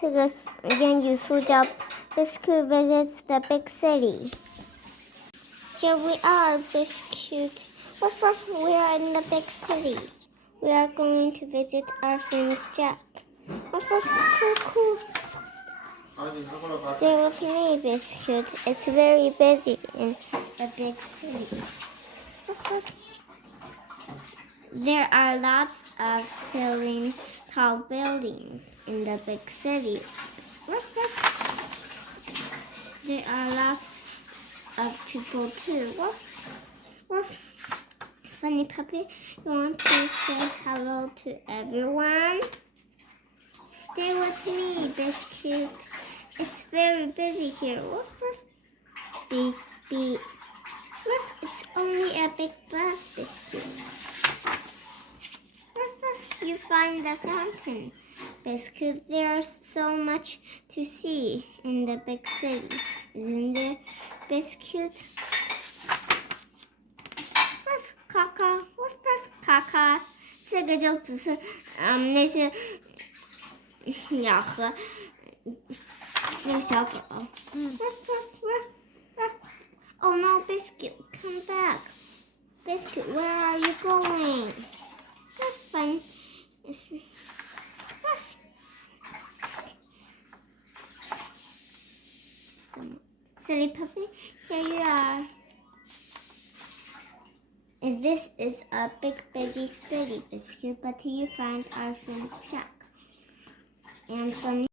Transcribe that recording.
这个谚语书叫 Biscuit visits the big city. Here we are, Biscuit. We are in the big city. We are going to visit our friend Jack. Cool. Stay with me, Biscuit. It's very busy in the big city. There are lots of tall buildings in the big city. There are lots of people too. Funny puppy, you want to say hello to everyone? Stay with me, Biscuit. It's very busy here. Beep, beep. It's only a big bus, Biscuit. You find the fountain, Biscuit. There's so much to see in the big city, isn't there, Biscuit?咔咔，这个就只是那些鸟和那个小狗。Oh no, Biscuit, come back. Biscuit, where are you going? Fun. Silly puppy, here you are. And this is a big busy city, Biscuit, but you find our friend Jack and some